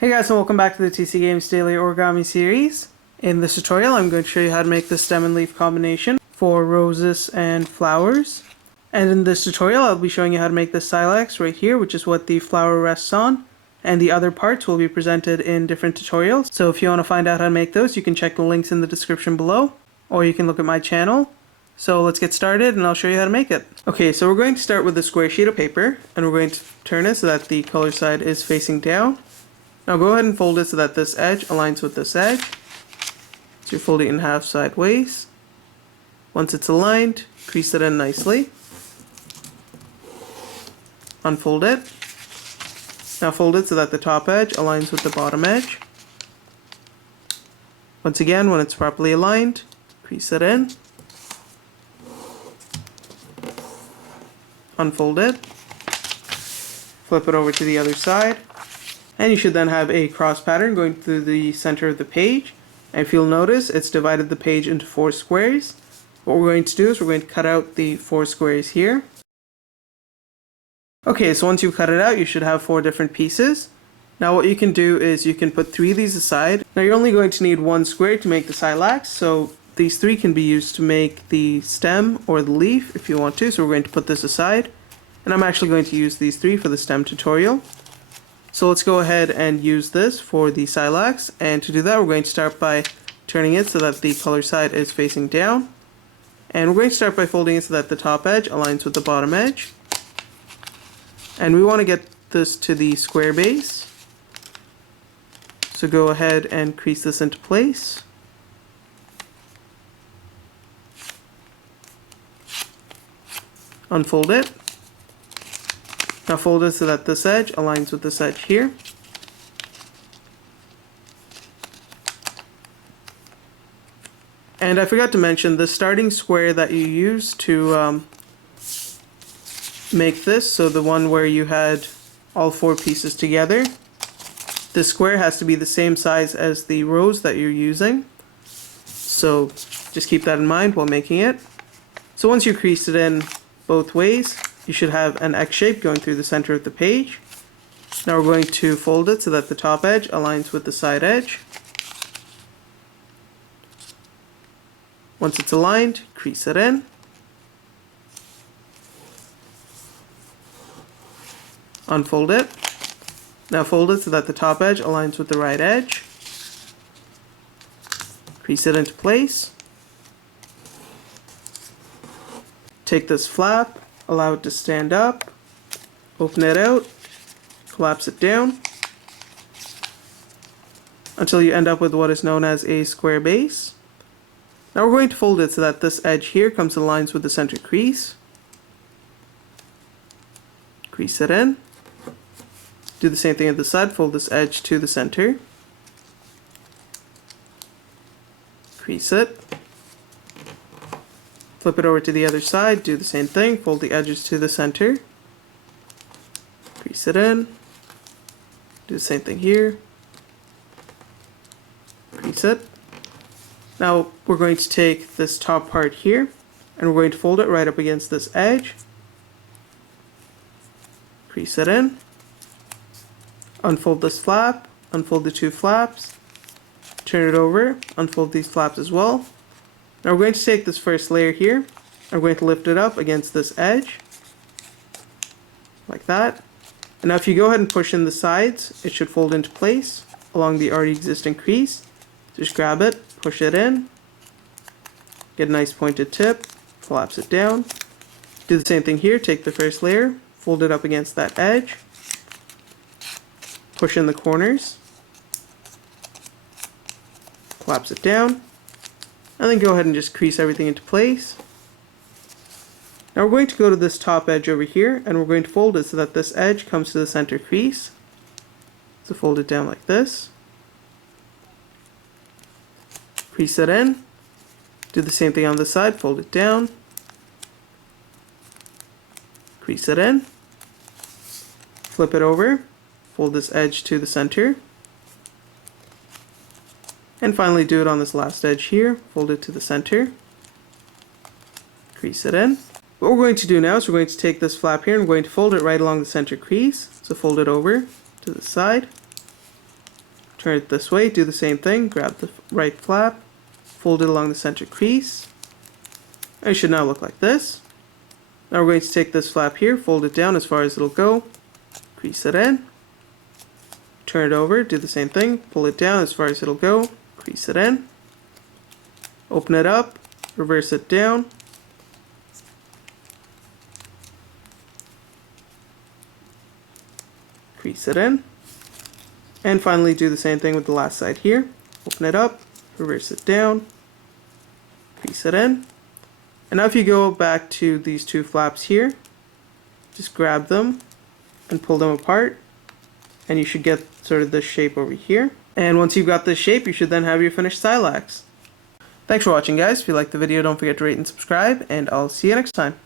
Hey guys, and welcome back to the TC Games Daily Origami series. In this tutorial I'm going to show you how to make the stem and leaf combination for roses and flowers. And in this tutorial I'll be showing you how to make the silex right here, which is what the flower rests on, and the other parts will be presented in different tutorials. So if you want to find out how to make those, you can check the links in the description below, or you can look at my channel. So let's get started and I'll show you how to make it. Okay, so we're going to start with a square sheet of paper, and we're going to turn it so that the color side is facing down. Now go ahead and fold it so that this edge aligns with this edge. So you're folding it in half sideways. Once it's aligned, crease it in nicely. Unfold it. Now fold it so that the top edge aligns with the bottom edge. Once again, when it's properly aligned, crease it in. Unfold it. Flip it over to the other side. And you should then have a cross pattern going through the center of the page. And if you'll notice, it's divided the page into 4 squares. What we're going to do is we're going to cut out the 4 squares here. Okay, so once you've cut it out, you should have 4 different pieces. Now what you can do is you can put 3 of these aside. Now you're only going to need 1 square to make the silex, so these 3 can be used to make the stem or the leaf if you want to. So we're going to put this aside. And I'm actually going to use these 3 for the stem tutorial. So let's go ahead and use this for the silex, and to do that we're going to start by turning it so that the color side is facing down, and we're going to start by folding it so that the top edge aligns with the bottom edge, and we want to get this to the square base, so go ahead and crease this into place. Unfold it. Now fold it so that this edge aligns with this edge here. And I forgot to mention, the starting square that you use to make this, so the one where you had all 4 pieces together, the square has to be the same size as the rose that you're using. So just keep that in mind while making it. So once you crease it in both ways, you should have an X shape going through the center of the page. Now we're going to fold it so that the top edge aligns with the side edge. Once it's aligned, crease it in. Unfold it. Now fold it so that the top edge aligns with the right edge. Crease it into place. Take this flap, allow it to stand up, open it out, collapse it down, until you end up with what is known as a square base. Now we're going to fold it so that this edge here comes to lines with the center crease. Crease it in. Do the same thing at the side, fold this edge to the center. Crease it. Flip it over to the other side, do the same thing, fold the edges to the center, crease it in, do the same thing here, crease it. Now we're going to take this top part here, and we're going to fold it right up against this edge, crease it in, unfold this flap, unfold the 2 flaps, turn it over, unfold these flaps as well. Now we're going to take this first layer here, and we're going to lift it up against this edge, like that. And now if you go ahead and push in the sides, it should fold into place along the already existing crease. Just grab it, push it in, get a nice pointed tip, collapse it down. Do the same thing here, take the first layer, fold it up against that edge, push in the corners, collapse it down. And then go ahead and just crease everything into place. Now we're going to go to this top edge over here, and we're going to fold it so that this edge comes to the center crease. So fold it down like this. Crease it in. Do the same thing on this side, fold it down. Crease it in. Flip it over. Fold this edge to the center. And finally do it on this last edge here, fold it to the center, crease it in. What we're going to do now is we're going to take this flap here and we're going to fold it right along the center crease. So fold it over to the side, Turn it this way, do the same thing, grab the right flap, fold it along the center crease. And it should now look like this. Now we're going to take this flap here, fold it down as far as it'll go, crease it in, turn it over, do the same thing, pull it down as far as it'll go, crease it in, open it up, reverse it down, crease it in, and finally do the same thing with the last side here. Open it up, reverse it down, crease it in. And now if you go back to these two flaps here, just grab them and pull them apart, and you should get sort of this shape over here. And once you've got this shape, you should then have your finished silax. Thanks for watching, guys. If you liked the video, don't forget to rate and subscribe, and I'll see you next time.